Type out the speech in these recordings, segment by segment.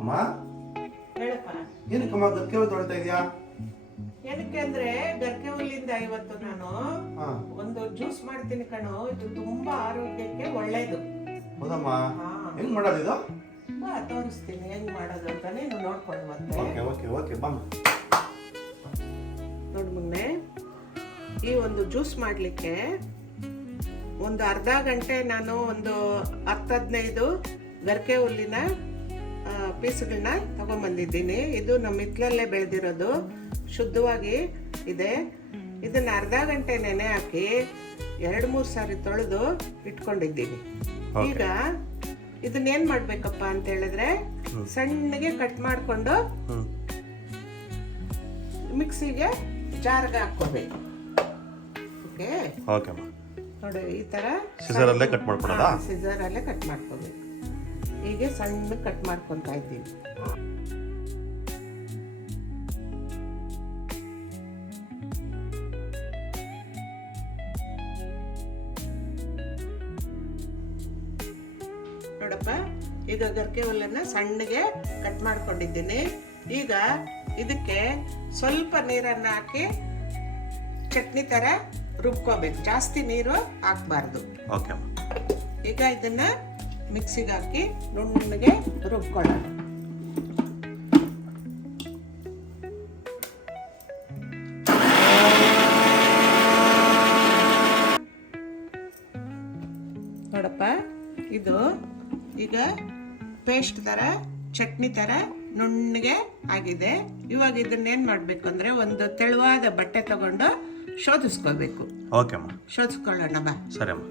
ಅಮ್ಮ ಹೇಳಪ್ಪ. ಏನಕ್ಕಮ್ಮ ಗರ್ಕೆ ಹುಲ್ಲು ತೊಳಿತಾ ಇದೆಯಾ? ಏನಕ್ಕೆ ಅಂದ್ರೆ ಗರ್ಕೆ ಹುಲ್ಲಿಂದ ಇವತ್ತು ನಾನು ಒಂದು ಜ್ಯೂಸ್ ಮಾಡ್ತೀನಿ ಕಣೋ. ಇದು ತುಂಬಾ ಆರೋಗ್ಯಕ್ಕೆ ಒಳ್ಳೇದು. ಹೌದಮ್ಮ, ಹೆಂಗ್ ಮಾಡೋದು ಇದು? ಬಾ ತೋರಿಸ್ತೀನಿ ಹೆಂಗ್ ಮಾಡೋದು ಅಂತ, ನೀನು ನೋಡ್ಕೊಂಡು ಮತ್ತೆ. ಓಕೆ ಓಕೆ ಬಾ. ನೋಡು ಮೊನ್ನೆ ಈ ಒಂದು ಜ್ಯೂಸ್ ಮಾಡ್ಲಿಕ್ಕೆ ಒಂದು ಅರ್ಧ ಗಂಟೆ ನಾನು ಒಂದು 10-15 ಗರ್ಕೆ ಹುಲ್ಲಿನ ಪೀಸ್ಗಳನ್ನ ತಗೊಂಡ್ಬಂದಿದ್ದೀನಿ. ಇದು ನಮ್ಮ ಹಿತ್ತಲಲ್ಲೇ ಬೆಳೆದಿರೋದು, ಶುದ್ಧವಾಗಿ ಇದೆ. ಇದನ್ನ ಅರ್ಧ ಗಂಟೆ ನೆನೆ ಹಾಕಿ 2-3 ಸಾರಿ ತೊಳೆದು ಇಟ್ಕೊಂಡಿದ್ದೀನಿ. ಈಗ ಇದನ್ನೇನ್ ಮಾಡ್ಬೇಕಪ್ಪ ಅಂತ ಹೇಳಿದ್ರೆ ಸಣ್ಣಗೆ ಕಟ್ ಮಾಡ್ಕೊಂಡು ಮಿಕ್ಸಿಗೆ ಜಾರ್ಗೆ ಹಾಕೋಬೇಕು. ಓಕೆ ಓಕೆ ನೋಡಿ, ಈ ತರ ಸಿಸರಲ್ಲೇ ಕಟ್ ಮಾಡ್ಕೊಳ್ಳೋದಾ? ಸಿಸರಲ್ಲೇ ಕಟ್ ಮಾಡ್ಕೋಬೇಕು. ಹೀಗೆ ಸಣ್ಣ ಕಟ್ ಮಾಡ್ಕೊತಾ ಇದ್ದೀನಿ. ನೋಡಪ್ಪ, ಈಗ ಗರ್ಕೆ ಹುಲ್ಲನ್ನ ಸಣ್ಣಗೆ ಕಟ್ ಮಾಡ್ಕೊಂಡಿದ್ದೀನಿ. ಈಗ ಇದಕ್ಕೆ ಸ್ವಲ್ಪ ನೀರನ್ನ ಹಾಕಿ ಚಟ್ನಿ ತರ ರುಬ್ಕೋಬೇಕು. ಜಾಸ್ತಿ ನೀರು ಹಾಕ್ಬಾರ್ದು. ಓಕೆ. ಈಗ ಇದನ್ನ ಮಿಕ್ಸಿಗೆ ಹಾಕಿ ನುಣ್ಣಗೆ ರುಬ್ಕೊಳ್ಳೋಣ. ನೋಡಪ್ಪ, ಇದು ಈಗ ಪೇಸ್ಟ್ ತರ ಚಟ್ನಿ ತರ ನುಣ್ಣಗೆ ಆಗಿದೆ. ಇವಾಗ ಇದನ್ನೇನ್ ಮಾಡ್ಬೇಕು ಅಂದ್ರೆ ಒಂದು ತೆಳುವಾದ ಬಟ್ಟೆ ತಗೊಂಡು ಶೋಧಿಸ್ಕೋಬೇಕು. ಓಕೆ ಅಮ್ಮ, ಶೋಧಿಸ್ಕೊಳ್ಳೋಣ ಬಾ. ಸರಿ ಅಮ್ಮ.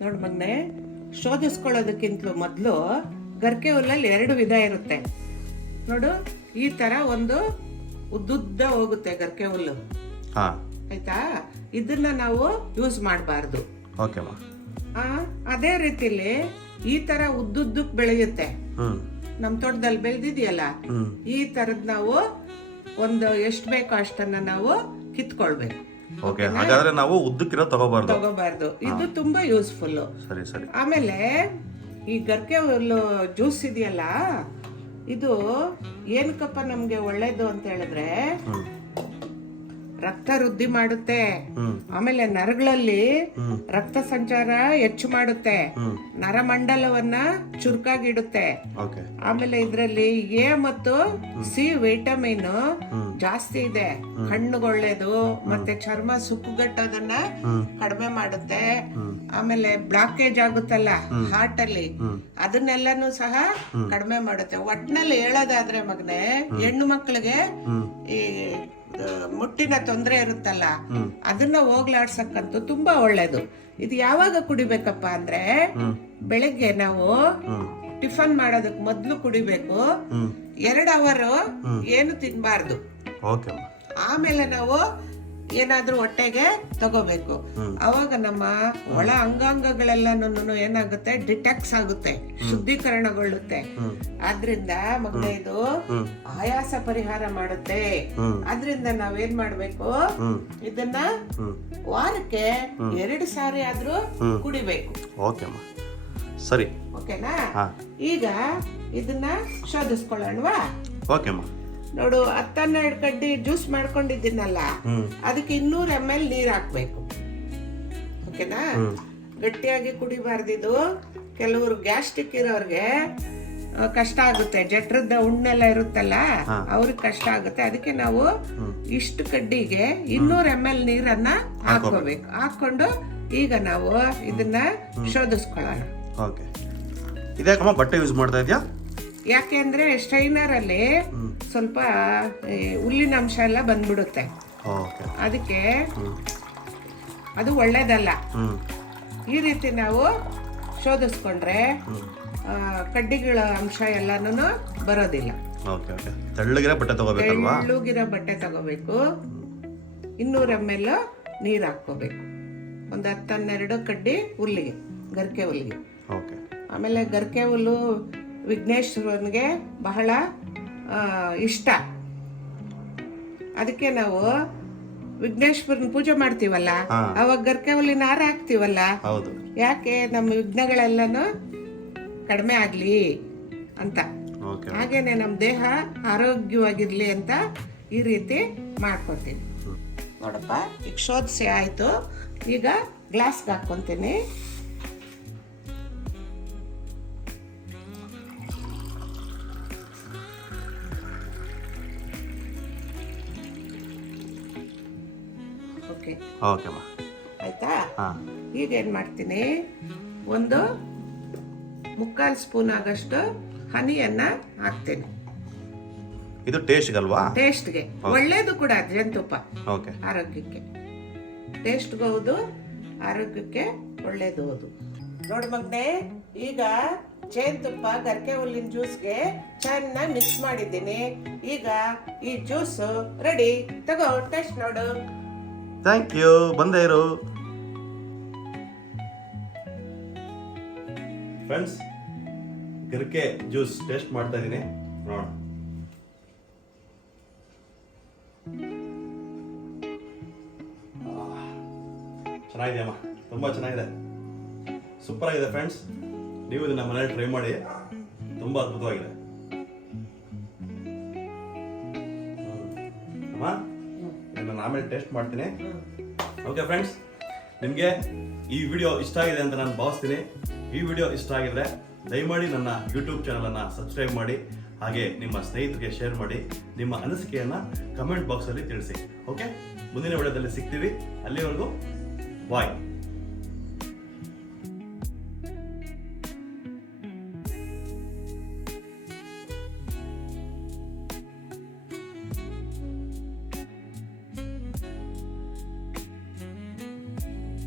ನೋಡು ಮೊನ್ನೆ, ಶೋಧಿಸ್ಕೊಳ್ಳೋದಕ್ಕಿಂತಲೂ ಮೊದಲು ಗರ್ಕೆ ಹುಲ್ಲಲ್ಲಿ 2 ವಿಧ ಇರುತ್ತೆ ನೋಡು. ಈ ತರ ಒಂದು ಉದ್ದುದ್ದ ಹೋಗುತ್ತೆ ಗರ್ಕೆ ಹುಲ್ಲು, ಆಯ್ತಾ? ಇದನ್ನ ನಾವು ಯೂಸ್ ಮಾಡಬಾರ್ದು. ಓಕೆ ಅಮ್ಮ. ಅದೇ ರೀತಿಲಿ ಈ ತರ ಉದ್ದುದ್ದಕ್ಕೆ ಬೆಳೆಯುತ್ತೆ. ನಮ್ ತೋಟದಲ್ಲಿ ಬೆಳೆದಿದೆಯಲ್ಲ, ಈ ತರದ್ ನಾವು ಒಂದು ಎಷ್ಟು ಬೇಕೋ ಅಷ್ಟನ್ನ ನಾವು ಕಿತ್ಕೊಳ್ಬೇಕು. ಓಕೆ, ಹಾಗಾದ್ರೆ ನಾವು ಉದ್ದಕ್ಕಿರೋ ತಗೋಬಾರ್ದು. ಇದು ತುಂಬಾ ಯೂಸ್ಫುಲ್. ಸರಿ ಸರಿ. ಆಮೇಲೆ ಈ ಗರ್ಕೆ ಹುಲ್ಲು ಜ್ಯೂಸ್ ಇದೆಯಲ್ಲ, ಇದು ಏನಕ್ಕಪ್ಪ ನಮ್ಗೆ ಒಳ್ಳೇದು ಅಂತ ಹೇಳಿದ್ರೆ ರಕ್ತ ವೃದ್ಧಿ ಮಾಡುತ್ತೆ. ಆಮೇಲೆ ನರಗಳಲ್ಲಿ ರಕ್ತ ಸಂಚಾರ ಹೆಚ್ಚು ಮಾಡುತ್ತೆ. ನರಮಂಡಲವನ್ನ ಚುರುಕಾಗಿಡುತ್ತೆ. ಆಮೇಲೆ ಇದರಲ್ಲಿ ಎ ಮತ್ತು ಸಿ ವಿಟಮಿನ್ ಜಾಸ್ತಿ ಇದೆ. ಕಣ್ಣುಗೊಳ್ಳೇದು, ಮತ್ತೆ ಚರ್ಮ ಸುಕ್ಕುಗಟ್ಟೋದನ್ನ ಕಡಿಮೆ ಮಾಡುತ್ತೆ. ಆಮೇಲೆ ಬ್ಲಾಕೇಜ್ ಆಗುತ್ತಲ್ಲ ಹಾರ್ಟ್ ಅಲ್ಲಿ, ಅದನ್ನೆಲ್ಲಾನು ಸಹ ಕಡಿಮೆ ಮಾಡುತ್ತೆ. ಒಟ್ನಲ್ಲಿ ಹೇಳೋದಾದ್ರೆ ಮಗನೆ, ಹೆಣ್ಣು ಮಕ್ಕಳಿಗೆ ಈ ಮುಟ್ಟಿನ ತೊಂದರೆ ಇರುತ್ತಲ್ಲ, ಅದನ್ನ ಹೋಗ್ಲಾಡ್ಸಕ್ಕಂತೂ ತುಂಬಾ ಒಳ್ಳೇದು. ಇದು ಯಾವಾಗ ಕುಡಿಬೇಕಪ್ಪ ಅಂದ್ರೆ ಬೆಳಗ್ಗೆ ನಾವು ಟಿಫನ್ ಮಾಡೋದಕ್ ಮೊದ್ಲು ಕುಡಿಬೇಕು. 2 ಅವರ್ ಏನು ತಿನ್ಬಾರ್ದು. ಆಮೇಲೆ ನಾವು ಏನಾದ್ರೂ ಹೊಟ್ಟೆಗೆ ತಗೋಬೇಕು. ಅವಾಗ ನಮ್ಮ ಒಳ ಅಂಗಾಂಗಗಳೆಲ್ಲನೂ ಏನಾಗುತ್ತೆ, ಡಿಟಾಕ್ಸ್ ಆಗುತ್ತೆ, ಶುದ್ಧೀಕರಣಗೊಳ್ಳುತ್ತೆ. ಆದ್ರಿಂದ ಮಗನೇ ಇದು ಆಯಾಸ ಪರಿಹಾರ ಮಾಡುತ್ತೆ. ಆದ್ರಿಂದ ನಾವೇನ್ ಮಾಡ್ಬೇಕು, ಇದನ್ನ ವಾರಕ್ಕೆ 2 ಸಾರಿ ಆದ್ರೂ ಕುಡಿಬೇಕು. ಸರಿ, ಓಕೆನಾ? ಈಗ ಇದನ್ನ ಶೋಧಿಸ್ಕೊಳ್ಳೋಣವಾ? ನೋಡು, 10-12 ಕಡ್ಡಿ ಜ್ಯೂಸ್ ಮಾಡ್ಕೊಂಡಿದ್ದೀನಲ್ಲ, ಅದಕ್ಕೆ 200 ml ನೀರ್ ಹಾಕ್ಬೇಕು. ಓಕೆನಾ? ಗಟ್ಟಿಯಾಗಿ ಕುಡಿಬಾರ್ದಿದು. ಕೆಲವರು ಗ್ಯಾಸ್ಟ್ರಿಕ್ ಇರೋರ್ಗೆ ಕಷ್ಟ ಆಗುತ್ತೆ, ಜಠರದ ಉಣ್ಣೆಲ್ಲ ಇರುತ್ತಲ್ಲ, ಅವ್ರಿಗೆ ಕಷ್ಟ ಆಗುತ್ತೆ. ಅದಕ್ಕೆ ನಾವು ಇಷ್ಟು ಕಡ್ಡಿಗೆ 200 ml ನೀರನ್ನ ಹಾಕೋಬೇಕು. ಹಾಕೊಂಡು ಈಗ ನಾವು ಇದನ್ನ ಶೋಧಿಸ್ಕೊಳ್ಳೋಣ. ಬಟ್ಟೆ ಯೂಸ್ ಮಾಡ್ತಾ ಇದೆಯಾ? ಯಾಕೆಂದ್ರೆ ಸ್ಟ್ರೈನರ್ ಅಲ್ಲಿ ಸ್ವಲ್ಪ ಹುಲ್ಲಿನ ಅಂಶ ಎಲ್ಲ ಬಂದ್ಬಿಡುತ್ತೆ. ಅದಕ್ಕೆ ಅದು ಒಳ್ಳೇದಲ್ಲ. ಈ ರೀತಿ ನಾವು ಶೋಧಿಸ್ಕೊಂಡ್ರೆ ಕಡ್ಡಿಗಳ ಅಂಶ ಎಲ್ಲಾನು ಬರೋದಿಲ್ಲ. ತೆಳ್ಳಗಿರೋ ಬಟ್ಟೆ ತಗೋಬೇಕು. 200 ml ನೀರ್ ಹಾಕೋಬೇಕು. ಒಂದು 10-12 ಕಡ್ಡಿ ಹುಲ್ಲಿಗೆ, ಗರ್ಕೆ ಹುಲ್ಲಿಗೆ. ಆಮೇಲೆ ಗರ್ಕೆ ಹುಲ್ಲು ವಿಘ್ನೇಶ್ವರನಿಗೆ ಬಹಳ ಇಷ್ಟ. ಅದಕ್ಕೆ ನಾವು ವಿಘ್ನೇಶ್ವರನ ಪೂಜೆ ಮಾಡ್ತೀವಲ್ಲ ಹಾ. ಅವಾಗ ಗರ್ಕೆ ಹುಲ್ಲಿನ ಹಾರ ಹಾಕ್ತೀವಲ್ಲ, ಹೌದು. ಯಾಕೆ ನಮ್ಮ ವಿಘ್ನಗಳೆಲ್ಲನೂ ಕಡಿಮೆ ಆಗ್ಲಿ ಅಂತ. ಓಕೆ. ಹಾಗೇನೆ ನಮ್ಮ ದೇಹ ಆರೋಗ್ಯವಾಗಿರ್ಲಿ ಅಂತ ಈ ರೀತಿ ಮಾಡ್ಕೊತೀನಿ. ನೋಡಪ್ಪ, ಈಗ ಶೋಧಿಸಿ ಆಯ್ತು. ಈಗ ಗ್ಲಾಸ್ಗೆ ಹಾಕ್ಕೊಂತೀನಿ. ಓಕೆ, ಓಕೆಮ್ಮ. ಆಯ್ತಾ? ಹಾಂ. ಈಗ ಏನ್ ಮಾಡ್ತೀನಿ, ಒಂದು 3/4 ಸ್ಪೂನ್ ಆಗಷ್ಟು ಹನಿಯನ್ನ ಹಾಕ್ತೇನೆ. ಇದು ಟೇಸ್ಟ್ಗಲ್ವಾ? ಟೇಸ್ಟ್ಗೆ ಒಳ್ಳೇದು ಕೂಡ ಜೇನುತುಪ್ಪ, ಓಕೆ. ಆರೋಗ್ಯಕ್ಕೆ. ಟೇಸ್ಟ್ಗೆ ಹೌದು, ಆರೋಗ್ಯಕ್ಕೆ ಒಳ್ಳೇದು ಹೌದು. ನೋಡಿ ಮಗ್ನೆ, ಈಗ ಜೇನುತುಪ್ಪ ಗರ್ಕೆ ಹುಲ್ಲಿನ ಜ್ಯೂಸ್ಗೆ ಚೆನ್ನಾಗಿ ಮಿಕ್ಸ್ ಮಾಡಿದ್ದೀನಿ. ಈಗ ಈ ಜ್ಯೂಸ್ ರೆಡಿ. ತಗೋ, ಟೇಸ್ಟ್ ನೋಡು. Thank you. ಬಂದೇ ಇರು ಫ್ರೆಂಡ್ಸ್. ಗರ್ಕೆ ಜ್ಯೂಸ್ ಟೇಸ್ಟ್ ಮಾಡ್ತಾ ಇದ್ದೀನಿ, ನೋಡ. ಚೆನ್ನಾಗಿದೆಯಮ್ಮ, ತುಂಬ ಚೆನ್ನಾಗಿದೆ, ಸೂಪರ್ ಆಗಿದೆ ಫ್ರೆಂಡ್ಸ್. ನೀವು ಇದನ್ನ ಮನೇಲಿ ಟ್ರೈ ಮಾಡಿ, ತುಂಬ ಅದ್ಭುತವಾಗಿದೆ. ಅಮ್ಮ, ನಾನು ಆಮೇಲೆ ಟೇಸ್ಟ್ ಮಾಡ್ತೀನಿ. ಓಕೆ ಫ್ರೆಂಡ್ಸ್, ನಿಮಗೆ ಈ ವಿಡಿಯೋ ಇಷ್ಟ ಆಗಿದೆ ಅಂತ ನಾನು ಭಾವಿಸ್ತೀನಿ. ಈ ವಿಡಿಯೋ ಇಷ್ಟ ಆಗಿದ್ರೆ ದಯಮಾಡಿ ನನ್ನ ಯೂಟ್ಯೂಬ್ ಚಾನಲನ್ನು ಸಬ್ಸ್ಕ್ರೈಬ್ ಮಾಡಿ, ಹಾಗೆ ನಿಮ್ಮ ಸ್ನೇಹಿತರಿಗೆ ಶೇರ್ ಮಾಡಿ. ನಿಮ್ಮ ಅನಿಸಿಕೆಯನ್ನು ಕಮೆಂಟ್ ಬಾಕ್ಸಲ್ಲಿ ತಿಳಿಸಿ. ಓಕೆ, ಮುಂದಿನ ವಿಡಿಯೋದಲ್ಲಿ ಸಿಗ್ತೀವಿ. ಅಲ್ಲಿವರೆಗೂ ಬಾಯ್.